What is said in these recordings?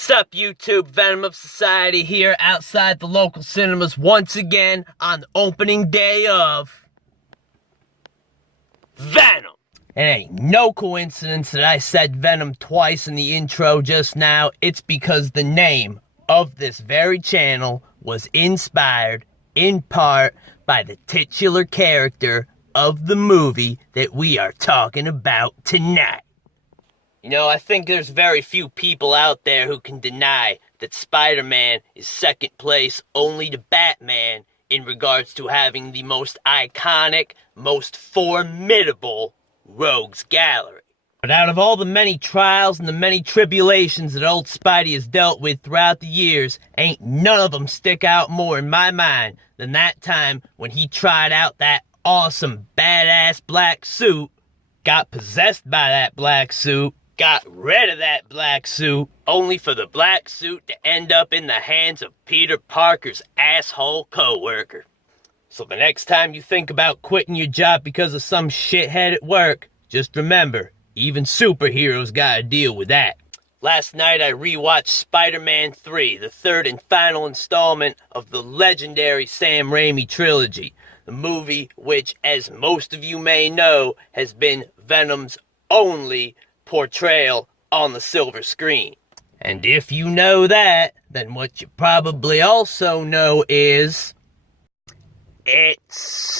Sup YouTube, Venomofsociety here outside the local cinemas once again on the opening day of Venom. It ain't no coincidence that I said Venom twice in the intro just now. It's because the name of this very channel was inspired in part by the titular character of the movie that we are talking about tonight. You know, I think there's very few people out there who can deny that Spider-Man is second place only to Batman in regards to having the most iconic, most formidable rogues gallery. But out of all the many trials and the many tribulations that old Spidey has dealt with throughout the years, ain't none of them stick out more in my mind than that time when he tried out that awesome, badass black suit, got possessed by that black suit, got rid of that black suit, only for the black suit to end up in the hands of Peter Parker's asshole co-worker. So the next time you think about quitting your job because of some shithead at work, just remember, even superheroes gotta deal with that. Last night I rewatched Spider-Man 3, the third and final installment of the legendary Sam Raimi trilogy. The movie which, as most of you may know, has been Venom's only portrayal on the silver screen. And if you know that, then what you probably also know is it sucked.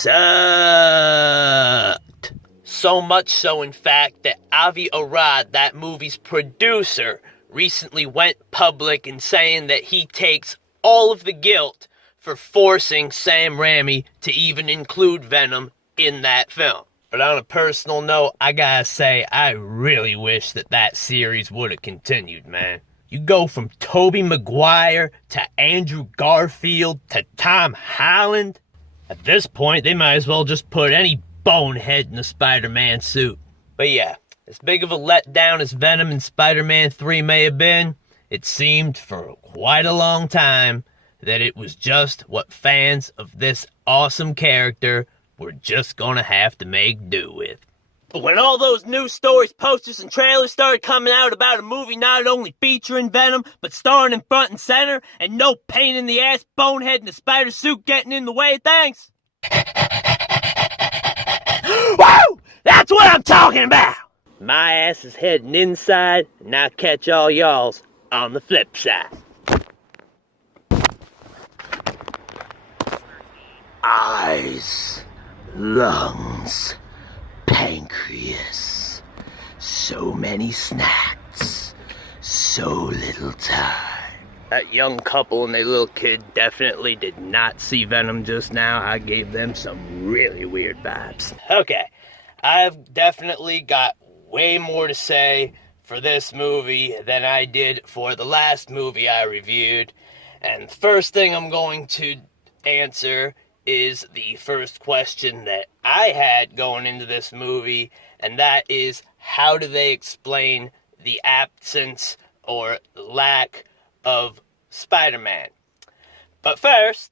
So much so, in fact, that Avi Arad, that movie's producer, recently went public in saying that he takes all of the guilt for forcing Sam Raimi to even include Venom in that film. But on a personal note, I gotta say, I really wish that series would have continued, man. You go from Tobey Maguire to Andrew Garfield to Tom Holland. At this point, they might as well just put any bonehead in a Spider-Man suit. But yeah, as big of a letdown as Venom in Spider-Man 3 may have been, it seemed for quite a long time that it was just what fans of this awesome character were just gonna have to make do with. But when all those news stories, posters, and trailers started coming out about a movie not only featuring Venom, but starring in front and center, and no pain in the ass bonehead in a spider suit getting in the way of things. Woo! That's what I'm talking about! My ass is heading inside, and I'll catch all y'all's on the flip side. Eyes, lungs, pancreas, so many snacks, so little time. That young couple and their little kid definitely did not see Venom just now. I gave them some really weird vibes. Okay, I've definitely got way more to say for this movie than I did for the last movie I reviewed. And the first thing I'm going to answer is the first question that I had going into this movie, and that is, how do they explain the absence or lack of Spider-Man? But first,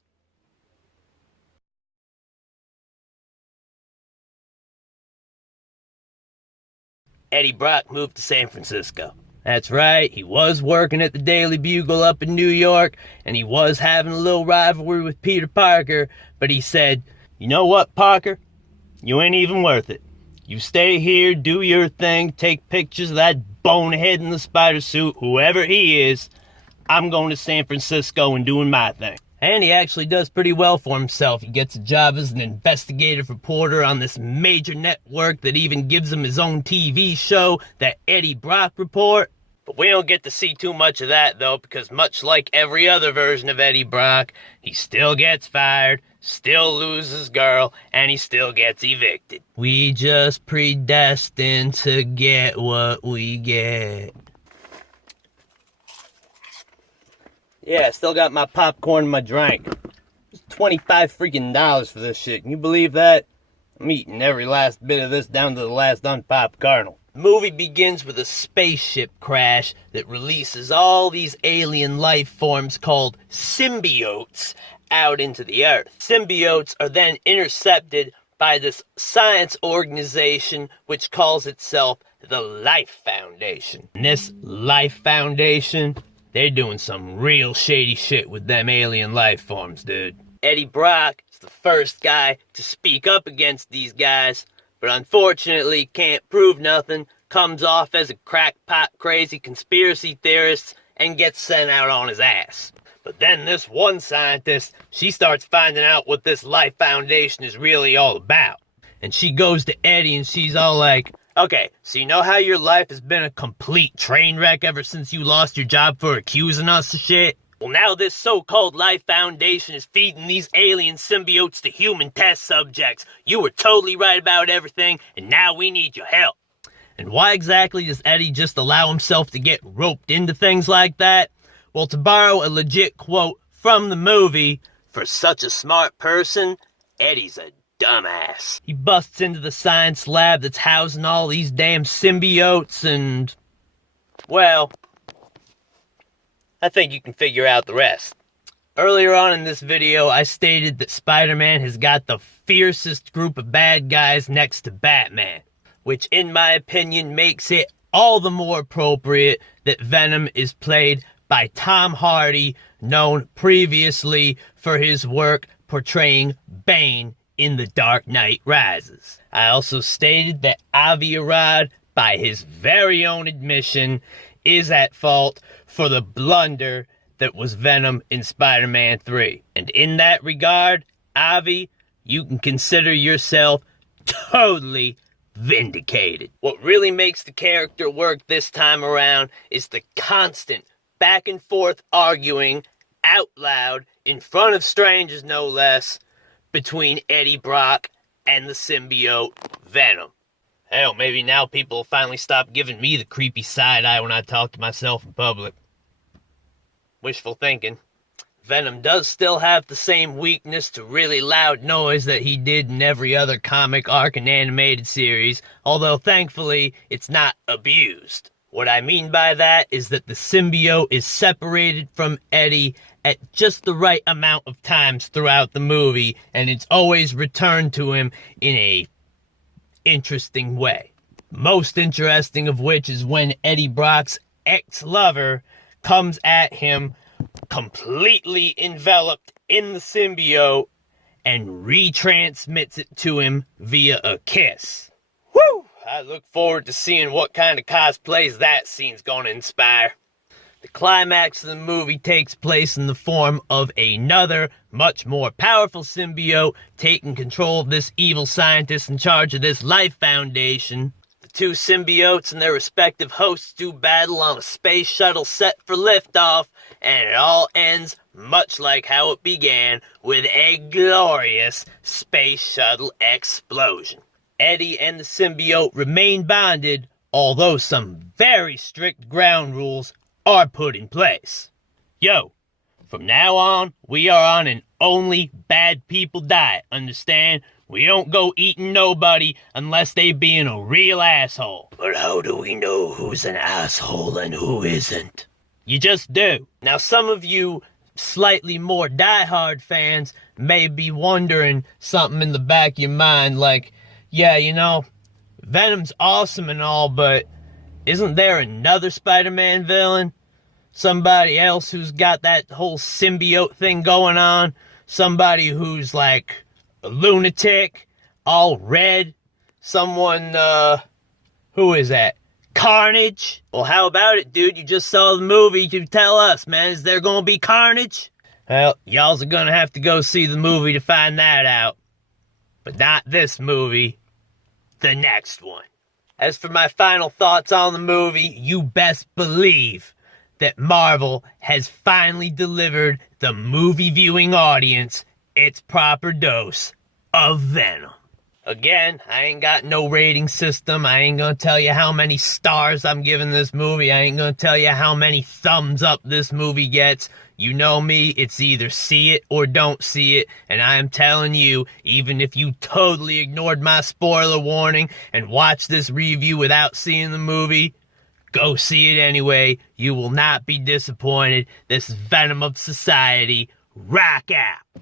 Eddie Brock moved to San Francisco. That's right, he was working at the Daily Bugle up in New York, and he was having a little rivalry with Peter Parker, but he said, you know what, Parker? You ain't even worth it. You stay here, do your thing, take pictures of that bonehead in the spider suit, whoever he is. I'm going to San Francisco and doing my thing. And he actually does pretty well for himself. He gets a job as an investigative reporter on this major network that even gives him his own TV show, the Eddie Brock Report. But we don't get to see too much of that, though, because much like every other version of Eddie Brock, he still gets fired, still loses girl, and he still gets evicted. We just predestined to get what we get. Yeah, I still got my popcorn and my drink. It's $25 freaking for this shit. Can you believe that? I'm eating every last bit of this down to the last unpopped kernel. The movie begins with a spaceship crash that releases all these alien life forms called symbiotes out into the earth. Symbiotes are then intercepted by this science organization which calls itself the Life Foundation. And this Life Foundation, they're doing some real shady shit with them alien life forms, dude. Eddie Brock is the first guy to speak up against these guys, but unfortunately can't prove nothing, comes off as a crackpot crazy conspiracy theorist, and gets sent out on his ass. But then this one scientist, she starts finding out what this Life Foundation is really all about. And she goes to Eddie and she's all like, okay, so you know how your life has been a complete train wreck ever since you lost your job for accusing us of shit? Well, now this so-called Life Foundation is feeding these alien symbiotes to human test subjects. You were totally right about everything, and now we need your help. And why exactly does Eddie just allow himself to get roped into things like that? Well, to borrow a legit quote from the movie, for such a smart person, Eddie's a dumbass. He busts into the science lab that's housing all these damn symbiotes and, well, I think you can figure out the rest. Earlier on in this video, I stated that Spider-Man has got the fiercest group of bad guys next to Batman, which in my opinion makes it all the more appropriate that Venom is played by Tom Hardy, known previously for his work portraying Bane in The Dark Knight Rises. I also stated that Avi Arad, by his very own admission, is at fault for the blunder that was Venom in Spider-Man 3. And in that regard, Avi, you can consider yourself totally vindicated. What really makes the character work this time around is the constant back and forth arguing out loud in front of strangers no less between Eddie Brock and the symbiote Venom. Hell, maybe now people will finally stop giving me the creepy side eye when I talk to myself in public. Wishful thinking. Venom does still have the same weakness to really loud noise that he did in every other comic arc and animated series, although thankfully it's not abused. What I mean by that is that the symbiote is separated from Eddie at just the right amount of times throughout the movie, and it's always returned to him in a interesting way. Most interesting of which is when Eddie Brock's ex-lover comes at him completely enveloped in the symbiote and retransmits it to him via a kiss. Woo! I look forward to seeing what kind of cosplays that scene's gonna inspire. The climax of the movie takes place in the form of another, much more powerful symbiote taking control of this evil scientist in charge of this Life Foundation. The two symbiotes and their respective hosts do battle on a space shuttle set for liftoff, and it all ends much like how it began, with a glorious space shuttle explosion. Eddie and the symbiote remain bonded, although some very strict ground rules are put in place. Yo, from now on, we are on an only bad people diet, understand? We don't go eating nobody unless they being a real asshole. But how do we know who's an asshole and who isn't? You just do. Now some of you slightly more diehard fans may be wondering something in the back of your mind like, yeah, you know, Venom's awesome and all, but isn't there another Spider-Man villain? Somebody else who's got that whole symbiote thing going on? Somebody who's like a lunatic, all red? Someone, who is that? Carnage? Well, how about it, dude? You just saw the movie. You tell us, man. Is there gonna be carnage? Well, y'all are gonna have to go see the movie to find that out. But not this movie. The next one. As for my final thoughts on the movie, you best believe that Marvel has finally delivered the movie viewing audience its proper dose of Venom. Again, I ain't got no rating system. I ain't gonna tell you how many stars I'm giving this movie. I ain't gonna tell you how many thumbs up this movie gets. You know me, it's either see it or don't see it. And I am telling you, even if you totally ignored my spoiler warning and watched this review without seeing the movie, go see it anyway. You will not be disappointed. This is Venom of Society. Rock out!